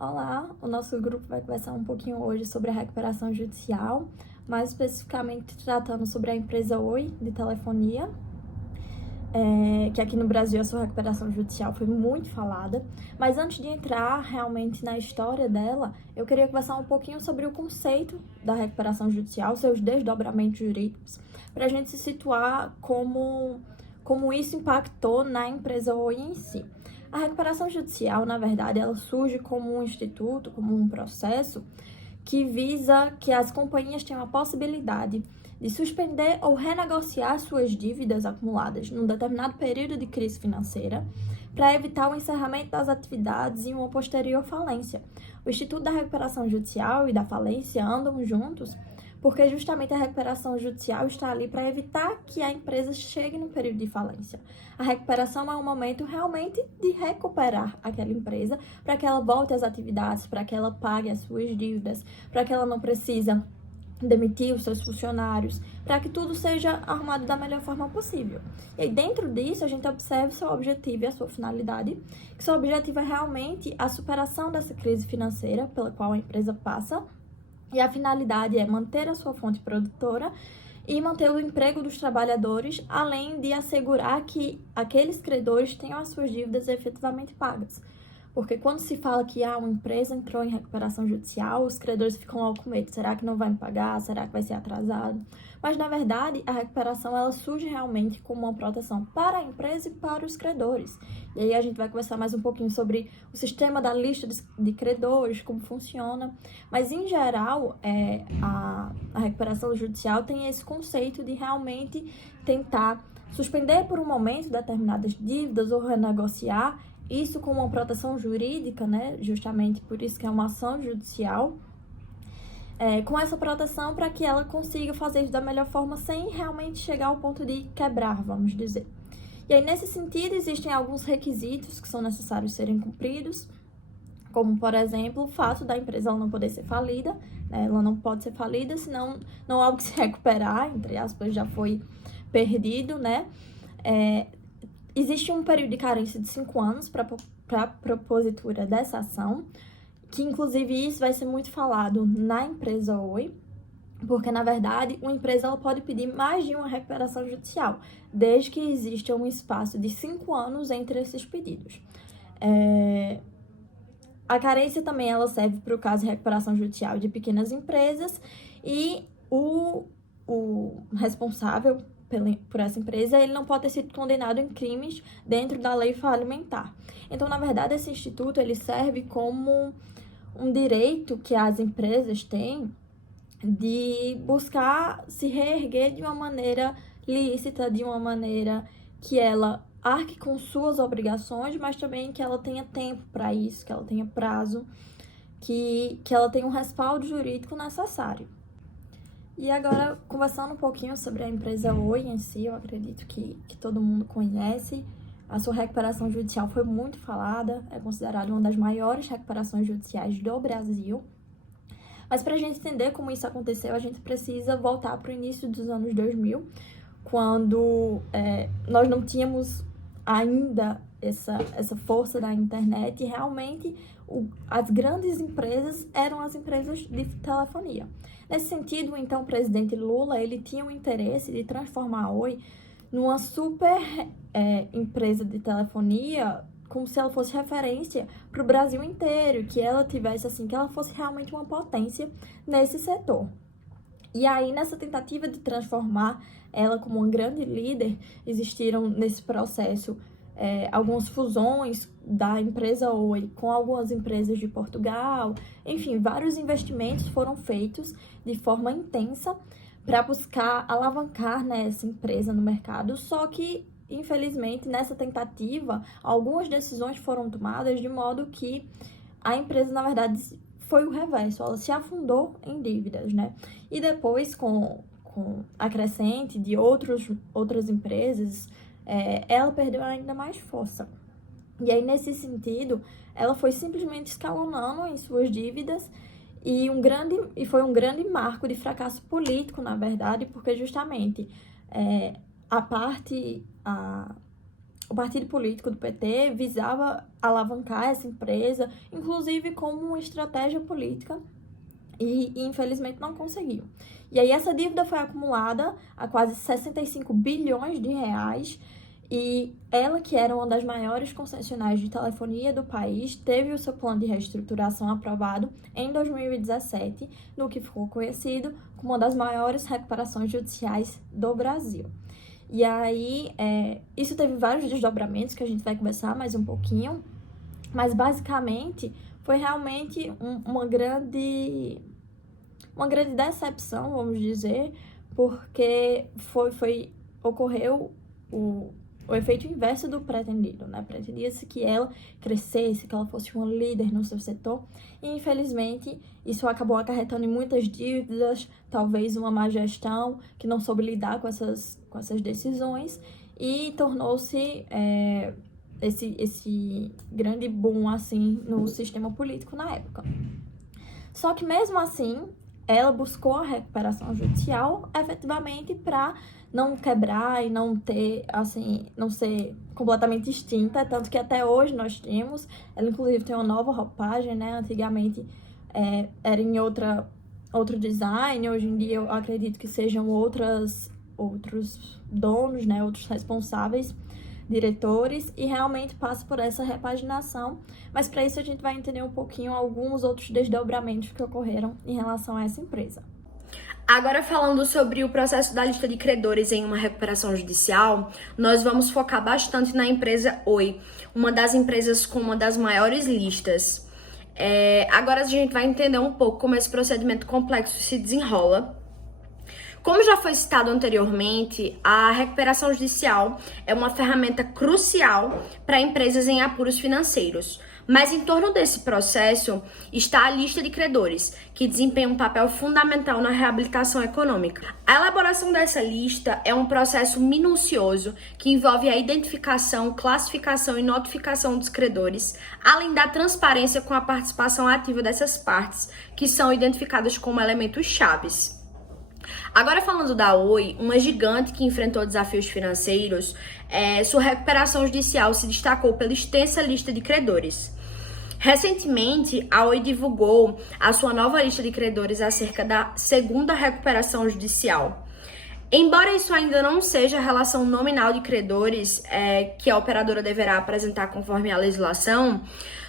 Olá, o nosso grupo vai conversar um pouquinho hoje sobre a recuperação judicial, mais especificamente tratando sobre a empresa Oi de telefonia, que aqui no Brasil a sua recuperação judicial foi muito falada. Mas antes de entrar realmente na história dela, eu queria conversar um pouquinho sobre o conceito da recuperação judicial, seus desdobramentos jurídicos, para a gente se situar como isso impactou na empresa Oi em si. A recuperação judicial, na verdade, ela surge como um instituto, como um processo que visa que as companhias tenham a possibilidade de suspender ou renegociar suas dívidas acumuladas num determinado período de crise financeira para evitar o encerramento das atividades e uma posterior falência. O Instituto da Recuperação Judicial e da Falência andam juntos porque justamente a recuperação judicial está ali para evitar que a empresa chegue no período de falência. A recuperação é um momento realmente de recuperar aquela empresa para que ela volte às atividades, para que ela pague as suas dívidas, para que ela não precisa demitir os seus funcionários, para que tudo seja arrumado da melhor forma possível. E aí, dentro disso, a gente observa o seu objetivo e a sua finalidade, que seu objetivo é realmente a superação dessa crise financeira pela qual a empresa passa, e a finalidade é manter a sua fonte produtora e manter o emprego dos trabalhadores, além de assegurar que aqueles credores tenham as suas dívidas efetivamente pagas. Porque quando se fala que uma empresa entrou em recuperação judicial, os credores ficam logo com medo. Será que não vai me pagar? Será que vai ser atrasado? Mas, na verdade, a recuperação ela surge realmente como uma proteção para a empresa e para os credores. E aí a gente vai conversar mais um pouquinho sobre o sistema da lista de credores, como funciona. Mas, em geral, a recuperação judicial tem esse conceito de realmente tentar suspender por um momento determinadas dívidas ou renegociar isso com uma proteção jurídica, né? Justamente por isso que é uma ação judicial, com essa proteção para que ela consiga fazer isso da melhor forma sem realmente chegar ao ponto de quebrar, vamos dizer. E aí, nesse sentido, existem alguns requisitos que são necessários serem cumpridos, como, por exemplo, o fato da empresa ela não poder ser falida, né? Ela não pode ser falida, senão não há o que se recuperar, entre aspas, já foi perdido, né? Existe um período de carência de 5 anos para a propositura dessa ação, que inclusive isso vai ser muito falado na empresa Oi, porque na verdade uma empresa ela pode pedir mais de uma recuperação judicial, desde que exista um espaço de 5 anos entre esses pedidos. A carência também ela serve para o caso de recuperação judicial de pequenas empresas e o responsável por essa empresa, ele não pode ter sido condenado em crimes dentro da lei falimentar. Então, na verdade, esse instituto ele serve como um direito que as empresas têm de buscar se reerguer de uma maneira lícita, de uma maneira que ela arque com suas obrigações, mas também que ela tenha tempo para isso, que ela tenha prazo, que ela tenha um respaldo jurídico necessário. E agora, conversando um pouquinho sobre a empresa Oi em si, eu acredito que todo mundo conhece. A sua recuperação judicial foi muito falada, é considerada uma das maiores recuperações judiciais do Brasil. Mas para a gente entender como isso aconteceu, a gente precisa voltar para o início dos anos 2000, quando nós não tínhamos ainda essa força da internet e realmente as grandes empresas eram as empresas de telefonia. Nesse sentido, então, o presidente Lula ele tinha o interesse de transformar a Oi numa super empresa de telefonia, como se ela fosse referência para o Brasil inteiro, que ela tivesse assim, que ela fosse realmente uma potência nesse setor. E aí, nessa tentativa de transformar ela como uma grande líder, existiram nesse processo algumas fusões da empresa Oi com algumas empresas de Portugal. Enfim, vários investimentos foram feitos de forma intensa para buscar alavancar, né, essa empresa no mercado, só que, infelizmente, nessa tentativa, algumas decisões foram tomadas de modo que a empresa, na verdade, foi o reverso, ela se afundou em dívidas, né? E depois, com a crescente de outras empresas, ela perdeu ainda mais força. E aí, nesse sentido, ela foi simplesmente escalonando em suas dívidas e foi um grande marco de fracasso político, na verdade, porque justamente o partido político do PT visava alavancar essa empresa, inclusive como uma estratégia política, e infelizmente não conseguiu. E aí essa dívida foi acumulada a quase 65 bilhões de reais, e ela, que era uma das maiores concessionárias de telefonia do país, teve o seu plano de reestruturação aprovado em 2017, no que ficou conhecido como uma das maiores recuperações judiciais do Brasil. E aí, isso teve vários desdobramentos que a gente vai conversar mais um pouquinho, mas basicamente foi realmente uma grande decepção, vamos dizer, porque ocorreu o efeito inverso do pretendido, né? Pretendia-se que ela crescesse, que ela fosse uma líder no seu setor, e infelizmente isso acabou acarretando em muitas dívidas, talvez uma má gestão que não soube lidar com essas decisões, e tornou-se esse grande boom assim no sistema político na época. Só que mesmo assim, ela buscou a recuperação judicial efetivamente para não quebrar e não ter, assim, não ser completamente extinta, tanto que até hoje nós temos, ela inclusive tem uma nova roupagem, né? Antigamente era em outro design, hoje em dia eu acredito que sejam outros donos, né? Outros responsáveis, diretores, e realmente passa por essa repaginação, mas para isso a gente vai entender um pouquinho alguns outros desdobramentos que ocorreram em relação a essa empresa. Agora, falando sobre o processo da lista de credores em uma recuperação judicial, nós vamos focar bastante na empresa Oi, uma das empresas com uma das maiores listas. Agora a gente vai entender um pouco como esse procedimento complexo se desenrola. Como já foi citado anteriormente, a recuperação judicial é uma ferramenta crucial para empresas em apuros financeiros. Mas em torno desse processo está a lista de credores, que desempenha um papel fundamental na reabilitação econômica. A elaboração dessa lista é um processo minucioso que envolve a identificação, classificação e notificação dos credores, além da transparência com a participação ativa dessas partes, que são identificadas como elementos chaves. Agora, falando da Oi, uma gigante que enfrentou desafios financeiros, sua recuperação judicial se destacou pela extensa lista de credores. Recentemente, a Oi divulgou a sua nova lista de credores acerca da segunda recuperação judicial. Embora isso ainda não seja a relação nominal de credores que a operadora deverá apresentar conforme a legislação,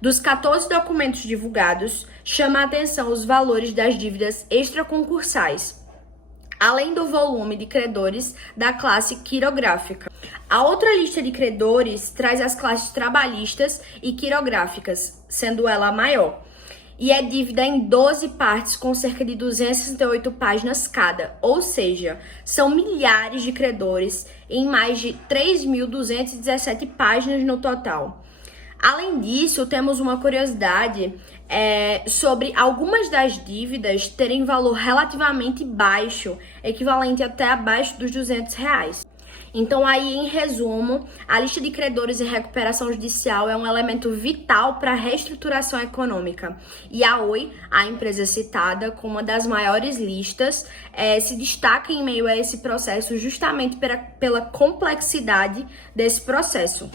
dos 14 documentos divulgados, chama a atenção os valores das dívidas extraconcursais, além do volume de credores da classe quirográfica. A outra lista de credores traz as classes trabalhistas e quirográficas, sendo ela a maior, e é dívida em 12 partes com cerca de 268 páginas cada, ou seja, são milhares de credores em mais de 3.217 páginas no total. Além disso, temos uma curiosidade sobre algumas das dívidas terem valor relativamente baixo, equivalente até abaixo dos R$200. Então, aí, em resumo, a lista de credores em recuperação judicial é um elemento vital para a reestruturação econômica. E a Oi, a empresa citada como uma das maiores listas, se destaca em meio a esse processo justamente pela complexidade desse processo.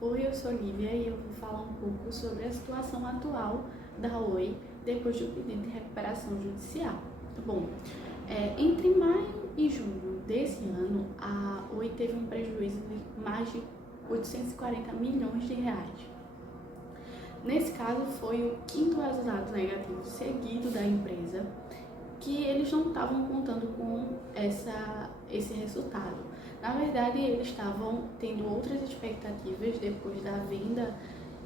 Oi, eu sou Lívia e eu vou falar um pouco sobre a situação atual da Oi depois do pedido de recuperação judicial. Bom, entre maio e junho desse ano, a Oi teve um prejuízo de mais de 840 milhões de reais. Nesse caso, foi o quinto resultado negativo seguido da empresa, que eles não estavam contando com esse resultado. Na verdade, eles estavam tendo outras expectativas depois da venda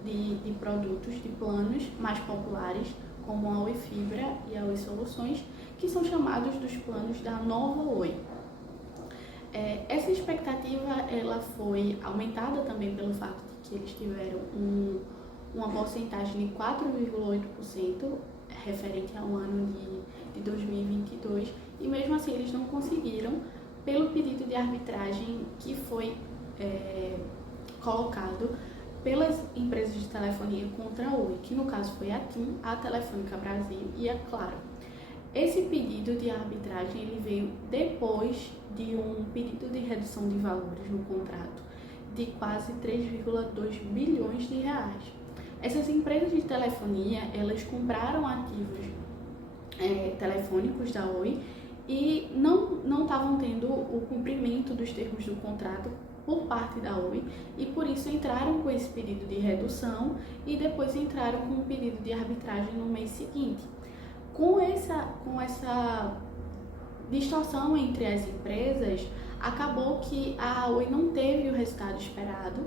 de produtos, de planos mais populares, como a Oi Fibra e a Oi Soluções, que são chamados dos planos da nova Oi. Essa expectativa ela foi aumentada também pelo fato de que eles tiveram uma porcentagem de 4,8% referente ao ano de 2022, e mesmo assim eles não conseguiram, pelo pedido de arbitragem que foi colocado pelas empresas de telefonia contra a Oi, que no caso foi a TIM, a Telefônica Brasil e a Claro. Esse pedido de arbitragem ele veio depois de um pedido de redução de valores no contrato de quase 3,2 bilhões de reais. Essas empresas de telefonia, elas compraram ativos telefônicos da Oi e não estavam tendo o cumprimento dos termos do contrato por parte da Oi e por isso entraram com esse pedido de redução e depois entraram com um pedido de arbitragem no mês seguinte. Com essa distorção entre as empresas, acabou que a Oi não teve o resultado esperado,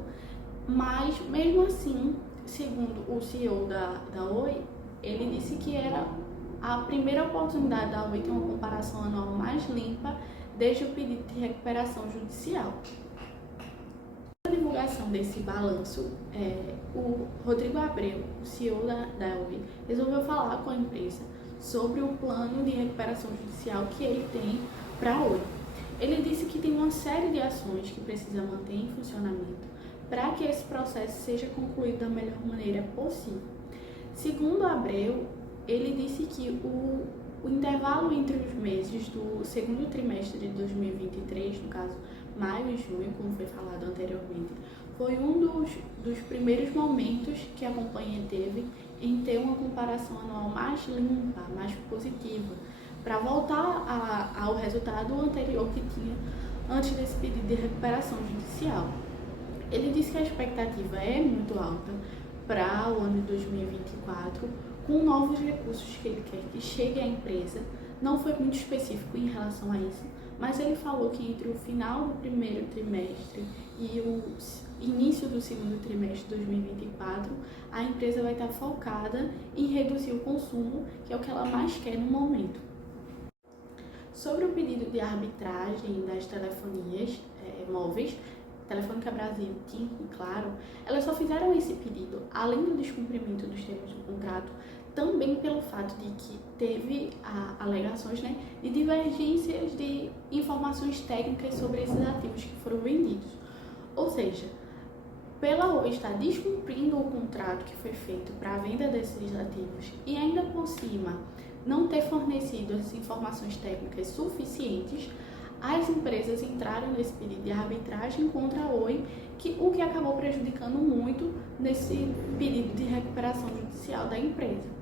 mas mesmo assim, segundo o CEO da Oi, ele disse que era a primeira oportunidade da Oi ter uma comparação anual mais limpa desde o pedido de recuperação judicial. Na divulgação desse balanço, o Rodrigo Abreu, o CEO da Oi, resolveu falar com a empresa sobre o plano de recuperação judicial que ele tem para a Oi. Ele disse que tem uma série de ações que precisa manter em funcionamento para que esse processo seja concluído da melhor maneira possível. Segundo Abreu, ele disse que o intervalo entre os meses do segundo trimestre de 2023, no caso maio e junho, como foi falado anteriormente, foi um dos primeiros momentos que a companhia teve em ter uma comparação anual mais limpa, mais positiva, para voltar ao resultado anterior que tinha antes desse pedido de recuperação judicial. Ele disse que a expectativa é muito alta para o ano de 2024, com novos recursos que ele quer que chegue à empresa. Não foi muito específico em relação a isso, mas ele falou que entre o final do primeiro trimestre e o início do segundo trimestre de 2024, a empresa vai estar focada em reduzir o consumo, que é o que ela mais quer no momento. Sobre o pedido de arbitragem das telefonias móveis, Telefônica Brasil, TIM e Claro, elas só fizeram esse pedido, além do descumprimento dos termos do contrato, também pelo fato de que teve alegações de divergências de informações técnicas sobre esses ativos que foram vendidos. Ou seja, pela Oi estar descumprindo o contrato que foi feito para a venda desses ativos e ainda por cima não ter fornecido as informações técnicas suficientes, as empresas entraram nesse pedido de arbitragem contra a Oi, o que acabou prejudicando muito nesse pedido de recuperação judicial da empresa.